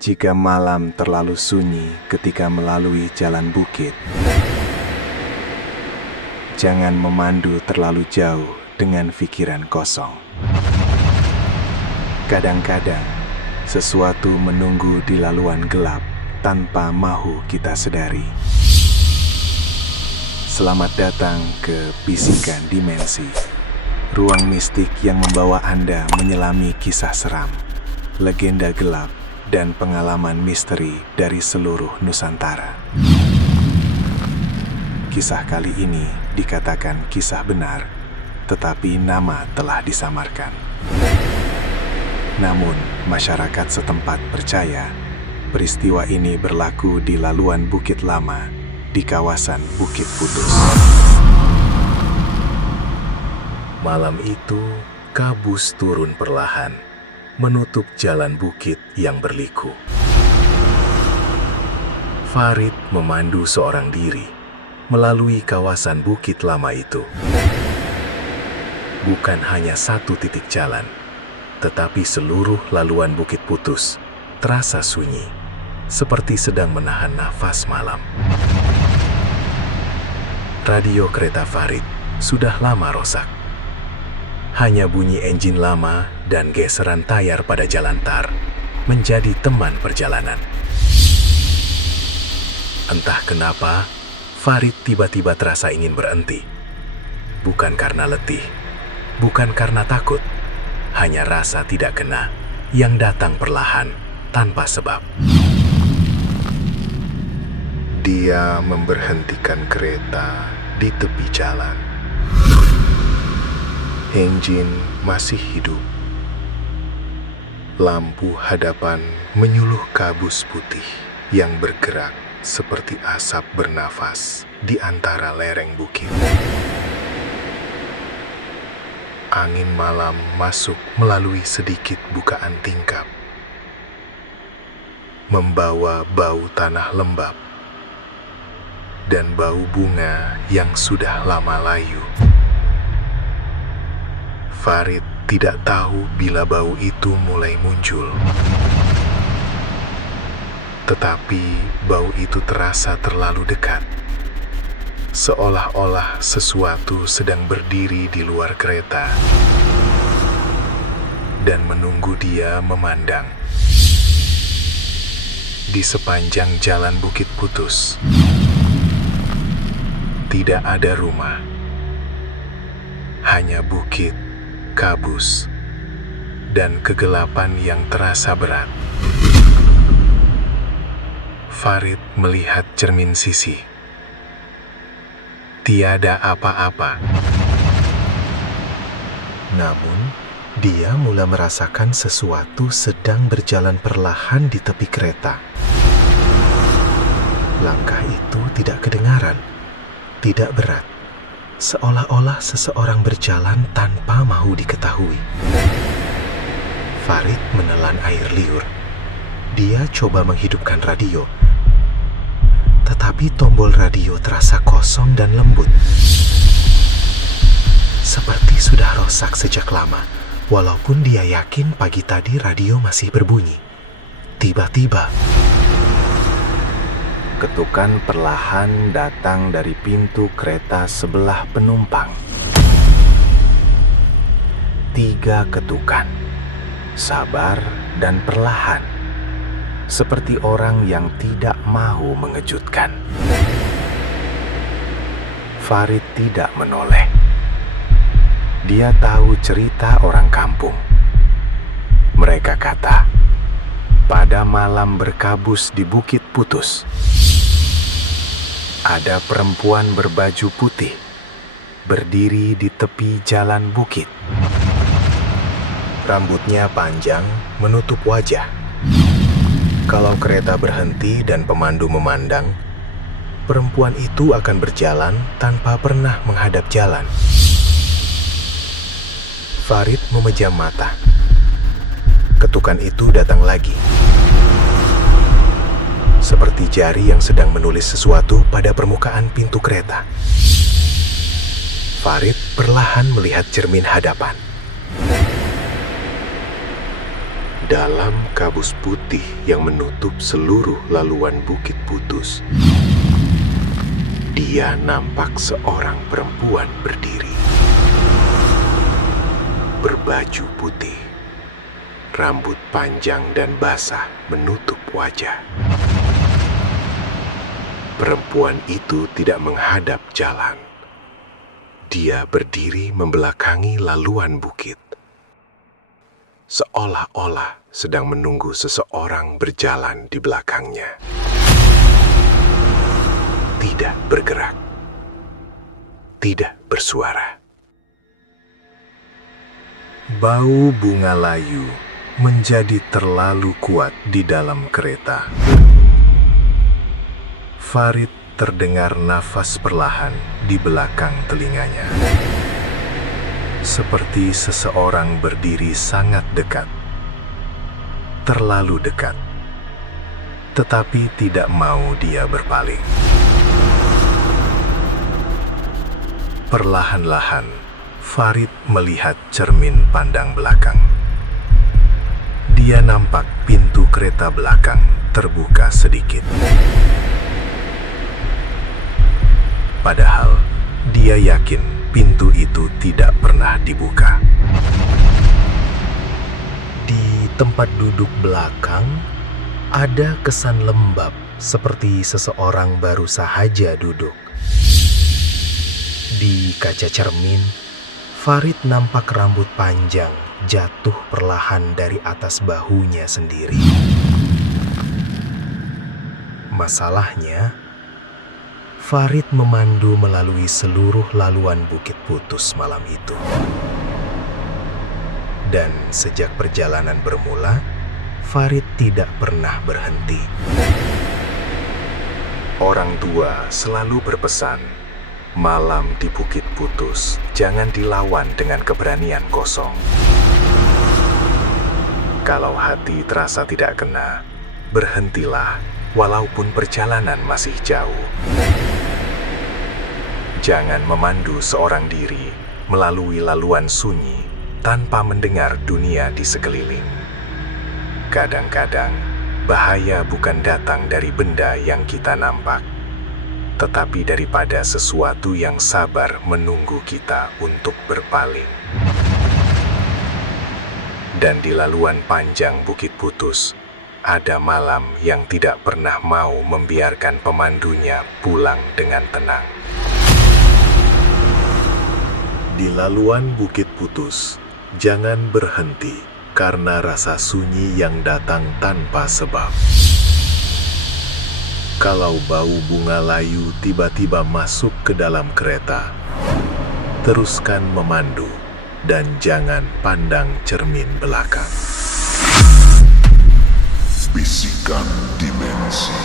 Jika malam terlalu sunyi ketika melalui jalan bukit, jangan memandu terlalu jauh dengan pikiran kosong. Kadang-kadang, sesuatu menunggu di laluan gelap tanpa mahu kita sadari. Selamat datang ke Bisikan Dimensi, ruang mistik yang membawa Anda menyelami kisah seram, legenda gelap, dan pengalaman misteri dari seluruh Nusantara. Kisah kali ini dikatakan kisah benar, tetapi nama telah disamarkan. Namun, masyarakat setempat percaya peristiwa ini berlaku di laluan Bukit Lama di kawasan Bukit Putus. Malam itu, kabus turun perlahan, menutup jalan bukit yang berliku. Farid memandu seorang diri melalui kawasan Bukit Lama itu. Bukan hanya satu titik jalan, tetapi seluruh laluan Bukit Putus terasa sunyi, seperti sedang menahan nafas malam. Radio kereta Farid sudah lama rosak. Hanya bunyi enjin lama dan geseran tayar pada jalan tar menjadi teman perjalanan. Entah kenapa, Farid tiba-tiba terasa ingin berhenti. Bukan karena letih, bukan karena takut, hanya rasa tidak kena yang datang perlahan tanpa sebab. Dia memberhentikan kereta di tepi jalan. Enjin masih hidup. Lampu hadapan menyuluh kabus putih yang bergerak seperti asap bernafas di antara lereng bukit. Angin malam masuk melalui sedikit bukaan tingkap, membawa bau tanah lembab dan bau bunga yang sudah lama layu. Farid tidak tahu bila bau itu mulai muncul. Tetapi bau itu terasa terlalu dekat. Seolah-olah sesuatu sedang berdiri di luar kereta dan menunggu dia memandang. Di sepanjang jalan Bukit Putus, tidak ada rumah. Hanya bukit, kabus, dan kegelapan yang terasa berat. Farid melihat cermin sisi. Tiada apa-apa. Namun, dia mulai merasakan sesuatu sedang berjalan perlahan di tepi kereta. Langkah itu tidak kedengaran, tidak berat. Seolah-olah seseorang berjalan tanpa mahu diketahui. Farid menelan air liur. Dia coba menghidupkan radio, tetapi tombol radio terasa kosong dan lembut. Seperti sudah rosak sejak lama, walaupun dia yakin pagi tadi radio masih berbunyi. Tiba-tiba, ketukan perlahan datang dari pintu kereta sebelah penumpang. 3 ketukan, sabar dan perlahan, seperti orang yang tidak mahu mengejutkan. Farid tidak menoleh. Dia tahu cerita orang kampung. Mereka kata, pada malam berkabus di Bukit Putus, ada perempuan berbaju putih berdiri di tepi jalan bukit. Rambutnya panjang menutup wajah. Kalau kereta berhenti dan pemandu memandang, perempuan itu akan berjalan tanpa pernah menghadap jalan. Farid memejam mata. Ketukan itu datang lagi. Seperti jari yang sedang menulis sesuatu pada permukaan pintu kereta. Farid perlahan melihat cermin hadapan. dalam kabus putih yang menutup seluruh laluan Bukit Putus, dia nampak seorang perempuan berdiri. Berbaju putih, rambut panjang dan basah menutup wajah. Perempuan itu tidak menghadap jalan. Dia berdiri membelakangi laluan bukit, seolah-olah sedang menunggu seseorang berjalan di belakangnya. Tidak bergerak, tidak bersuara. Bau bunga layu menjadi terlalu kuat di dalam kereta. Farid terdengar nafas perlahan di belakang telinganya. Seperti seseorang berdiri sangat dekat. Terlalu dekat. Tetapi tidak mau dia berpaling. Perlahan-lahan, Farid melihat cermin pandang belakang. Dia nampak pintu kereta belakang terbuka sedikit. Padahal, dia yakin pintu itu tidak pernah dibuka. Di tempat duduk belakang, ada kesan lembab seperti seseorang baru saja duduk. Di kaca cermin, Farid nampak rambut panjang jatuh perlahan dari atas bahunya sendiri. Masalahnya, Farid memandu melalui seluruh laluan Bukit Putus malam itu. Dan sejak perjalanan bermula, Farid tidak pernah berhenti. Orang tua selalu berpesan, malam di Bukit Putus jangan dilawan dengan keberanian kosong. Kalau hati terasa tidak kena, berhentilah walaupun perjalanan masih jauh. Jangan memandu seorang diri melalui laluan sunyi tanpa mendengar dunia di sekeliling. Kadang-kadang, bahaya bukan datang dari benda yang kita nampak, tetapi daripada sesuatu yang sabar menunggu kita untuk berpaling. Dan di laluan panjang Bukit Putus, ada malam yang tidak pernah mau membiarkan pemandunya pulang dengan tenang. Di laluan Bukit Putus, jangan berhenti karena rasa sunyi yang datang tanpa sebab. Kalau bau bunga layu tiba-tiba masuk ke dalam kereta, teruskan memandu dan jangan pandang cermin belakang. Bisikan Dimensi.